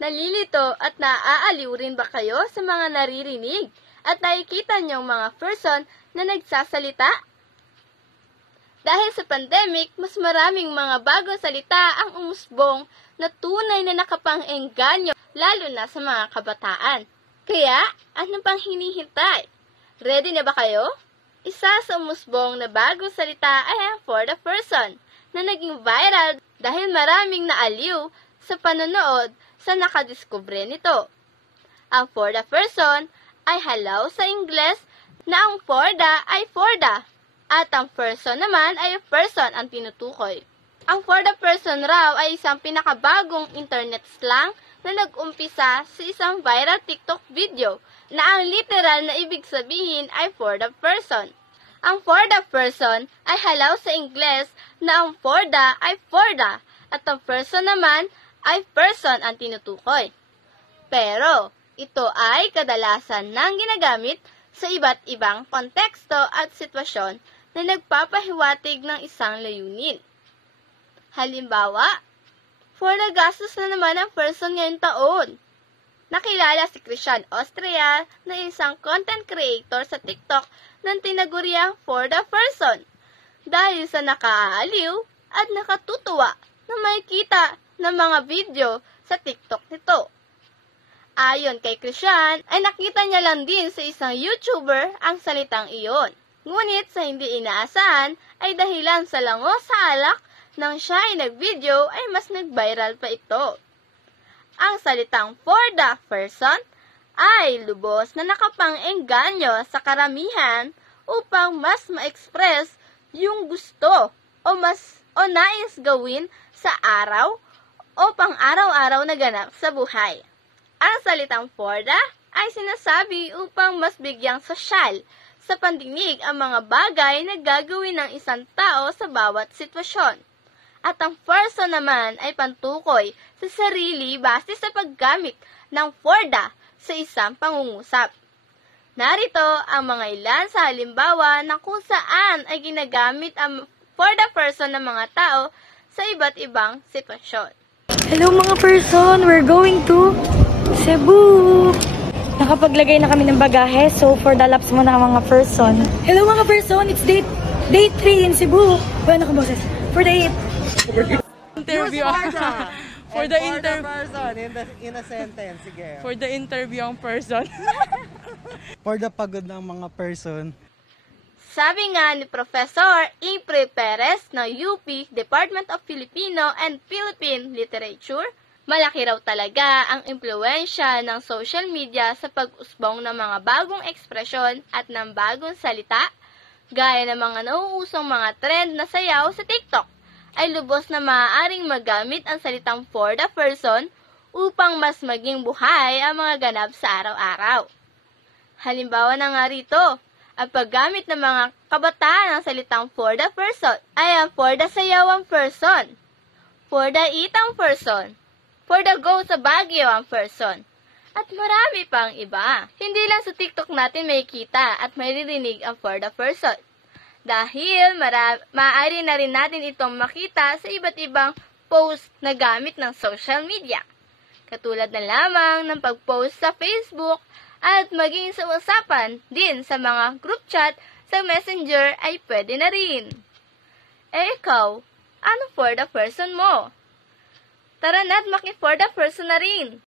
Nalilito at naaaliw rin ba kayo sa mga naririnig at nakikita niyong mga person na nagsasalita? Dahil sa pandemic, mas maraming mga bagong salita ang umusbong na tunay na nakapang-engganyo, lalo na sa mga kabataan. Kaya, ano pang hinihintay? Ready na ba kayo? Isa sa umusbong na bagong salita ay ang for the person na naging viral dahil maraming naaliw sa panonood sa nakadiskubre nito. Ang for the person ay hello sa Ingles na ang for the ay for the at ang person naman ay person ang tinutukoy. Ang for the person raw ay isang pinakabagong internet slang na nag-umpisa sa isang viral TikTok video na ang literal na ibig sabihin ay for the person. Ang for the person ay hello sa Ingles na ang for the ay for the at ang person naman ay person ang tinutukoy. Pero, ito ay kadalasan nang ginagamit sa iba't ibang konteksto at sitwasyon na nagpapahiwatig ng isang layunin. Halimbawa, for the gastos na naman ang person ngayong taon. Nakilala si Christian Austria na isang content creator sa TikTok ng tinaguriang for the person dahil sa nakaaaliw at nakatutuwa na makikita ng mga video sa TikTok nito. Ayon kay Christian, ay nakita niya lang din sa isang YouTuber ang salitang iyon. Ngunit sa hindi inaasahan ay dahilan sa lango sa alak nang siya ay nag-video ay mas nag-viral pa ito. Ang salitang for the person ay lubos na nakapang-engganyo sa karamihan upang mas ma-express yung gusto o nais gawin sa araw o pang-araw-araw na ganap sa buhay. Ang salitang for the ay sinasabi upang mas bigyang sosyal sa pandinig ang mga bagay na gagawin ng isang tao sa bawat sitwasyon. At ang person naman ay pantukoy sa sarili base sa paggamit ng for the sa isang pangungusap. Narito ang mga ilan sa halimbawa na kung saan ay ginagamit ang for the person ng mga tao sa iba't ibang sitwasyon. Hello mga person, we're going to Cebu. Nakapaglagay na kami ng bagahe, so for the laps muna mga person. Hello mga person, it's day 3 in Cebu. Bueno ka boses. For the interview. For the person in a sentence, sige. For the interview ang person. For the pagod ng mga person. Sabi nga ni Professor April Perez ng UP Department of Filipino and Philippine Literature, malaki raw talaga ang impluwensya ng social media sa pag-usbong ng mga bagong ekspresyon at ng bagong salita, gaya ng mga nauusong mga trend na sayaw sa TikTok, ay lubos na maaaring magamit ang salitang for the person upang mas maging buhay ang mga ganap sa araw-araw. Halimbawa na nga rito, ang paggamit ng mga kabataan ng salitang for the person ay ang for the sayawang person, for the itang person, for the go sa Baguio ang person, at marami pang iba. Hindi lang sa TikTok natin may kita at may ririnig ang for the person. Dahil maaari na rin natin itong makita sa iba't ibang post na gamit ng social media. Katulad na lamang ng pag-post sa Facebook at maging sa usapan din sa mga group chat sa Messenger ay pwede na rin. Eh ikaw, ano for the person mo? Tara na't maki-for the person na rin.